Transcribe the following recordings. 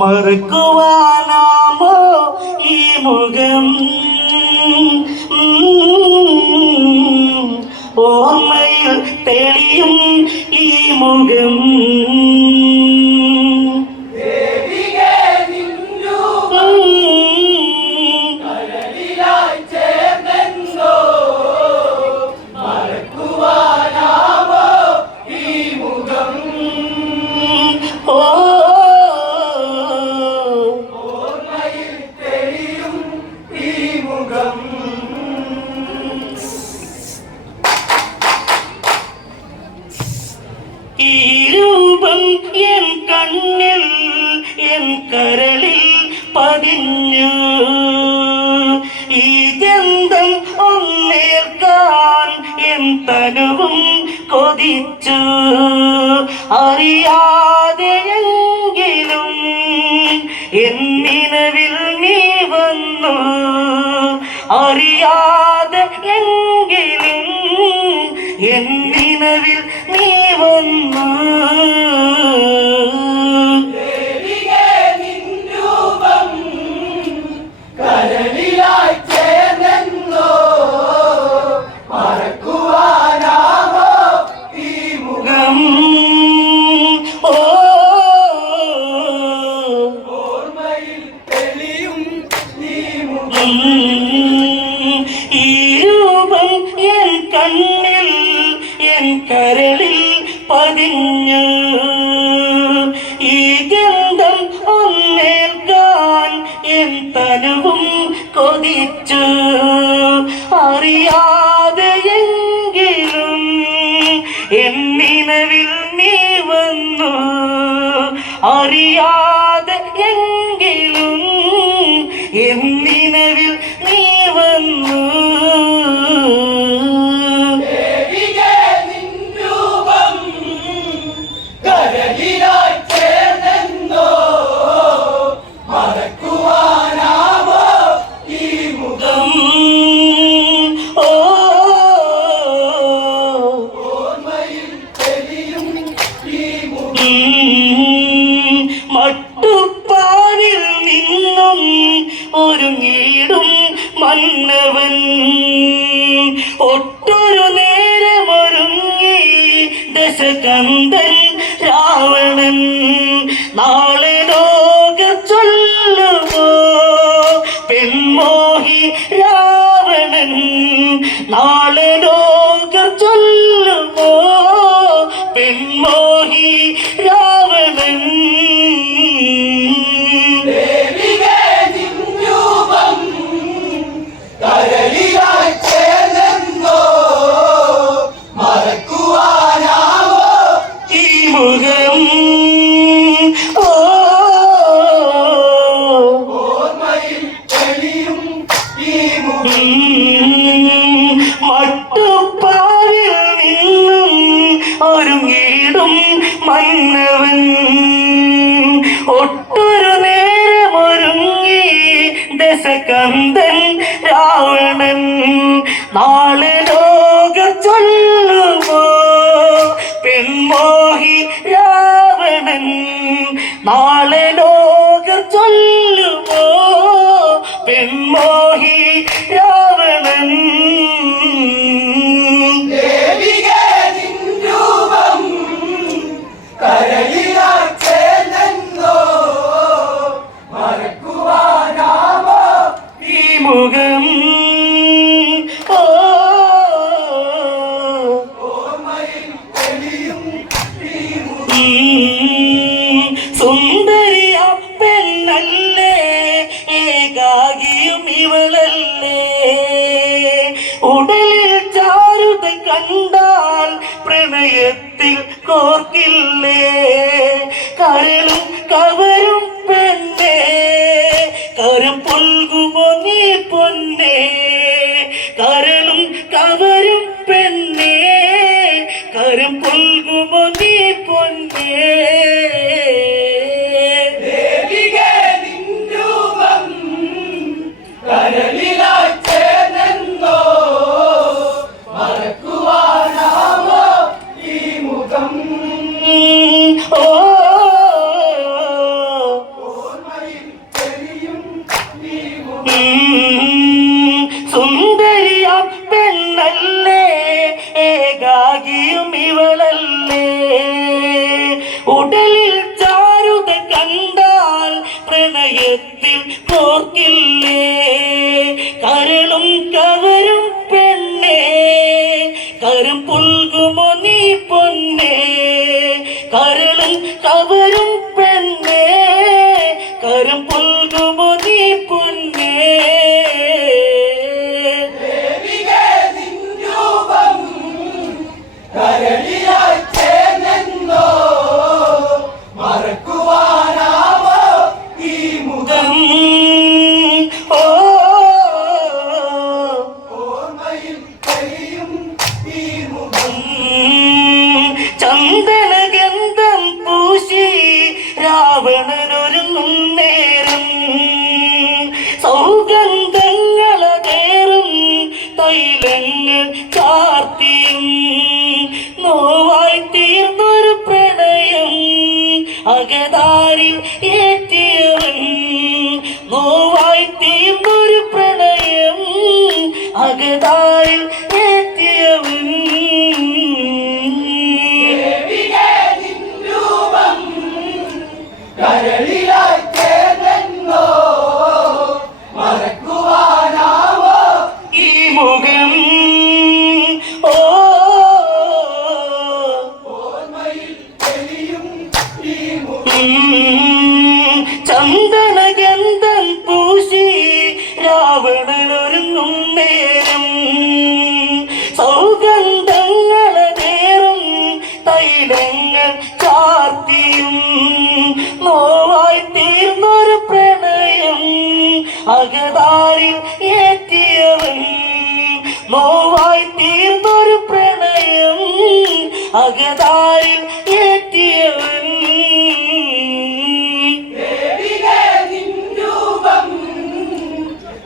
மறுக்குவான் പാടിഞ്ഞു ഈ ഗന്ധം ഒന്നേൽക്കാൻ എൻ തനുവും കൊതിച്ചു. അറിയാ ഈ രൂപം എൻ കണ്ണിൽ എൻ കരളിൽ പതിഞ്ഞു. ഈ ഗന്ധം ഒന്നേൽക്കാൻ എൻ തനുവും കൊതിച്ചു. അറിയാതെ എങ്കിലും എൻ നിലവിൽ നീ വന്നു. അറിയാതെ എങ്കിലും എൻ രാവണൻ നാളനോ জন্যে പ്രണയത്തിൽ പോർക്കില്ലേ? തൈലങ്ങൾ ചാർത്തിയും നോവായി തീർന്നൊരു പ്രണയം അകതാരിൽ ഏറ്റിയവൻ നോവായി തീർന്നൊരു പ്രണയം അകതാരിൽ ഏറ്റിയവൻ. രൂപം കരളില അകതാരിൽ എത്തിയവൻ നോവായി തീർന്നൊരു പ്രണയം അകതാരിൽ എത്തിയവൻ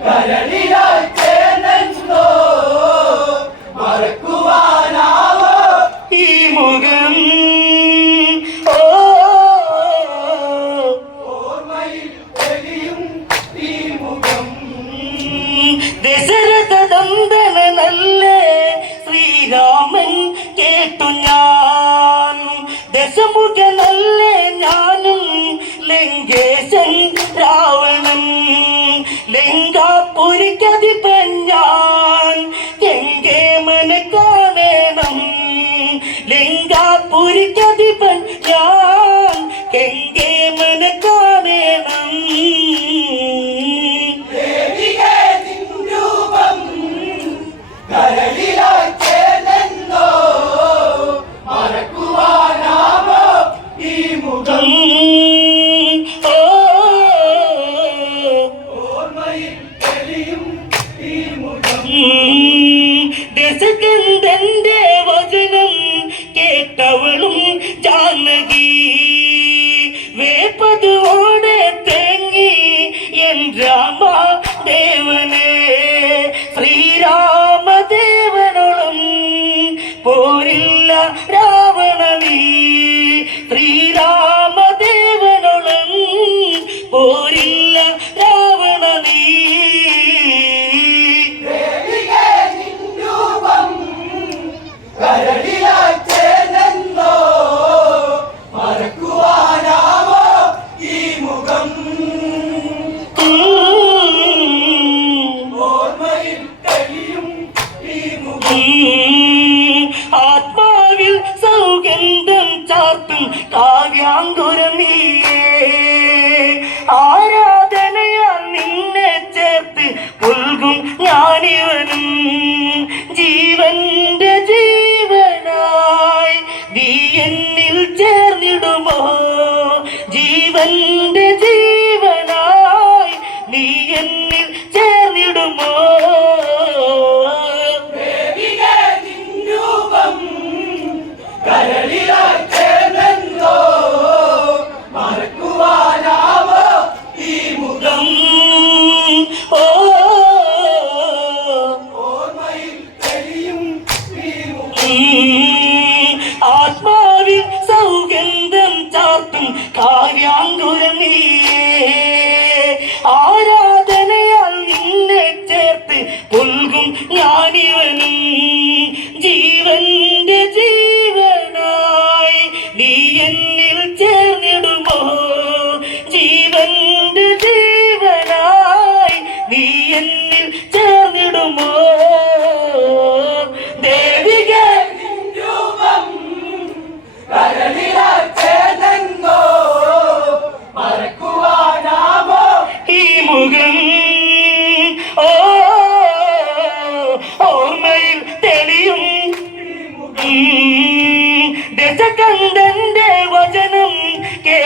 കരളില get it ராமா தேவனே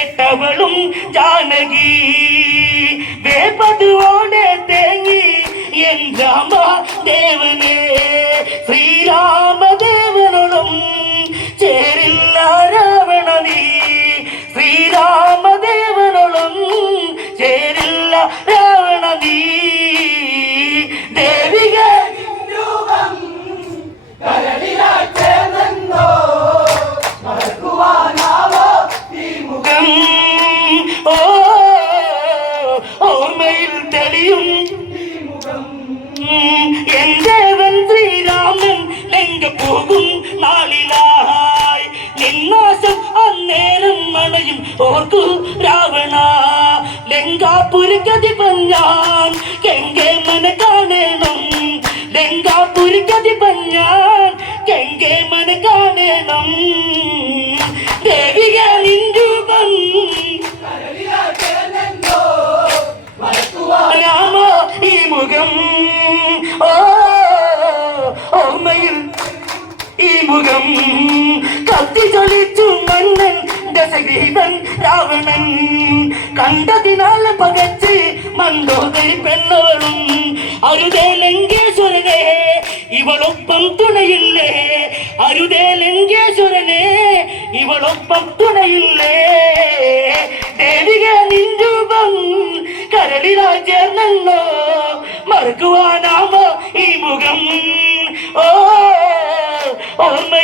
കേട്ടവളും ജാനകി. വേപതുവോടെ തേങ്ങി. എൻ രാമദേവനെ ശ്രീരാമദേവനോളും ചേരില്ല രാവണ ലങ്കാപുരിക്കതി പഞ്ഞാൻ കെങ്കെ മന കാണണം. ലങ്കാപുരിക്കതി പഞ്ഞാൻ കെങ്കെ മന കാണണം. ഈ മുഖം. ഈ മുഖം. കത്തി ചൊലിച്ചു മന്നൻ ദശഗ്രീവൻ രാവണൻ. കണ്ടതിനാൽ പകച്ച് മന്ദോദരി പെണ്ണവളും. അരുതേ ലങ്കേശ്വരനെ ഇവളൊപ്പം തുണയില്ലേ? അരുതേ ലങ്കേശ്വരനെ ഇവളൊപ്പം തുണയില്ലേ? ദേവിക നിൻരൂപം കരളിലാ ചേർന്നോ മറക്കുവാനാമോ ഈ മുഖം. ഓ ഓർമ്മയിൽ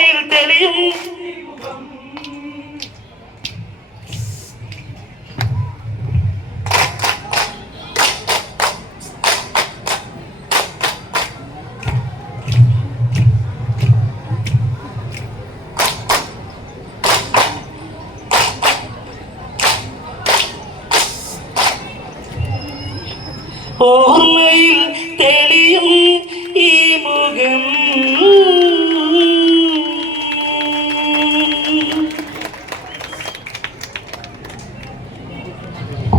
ഓർമ്മയിൽ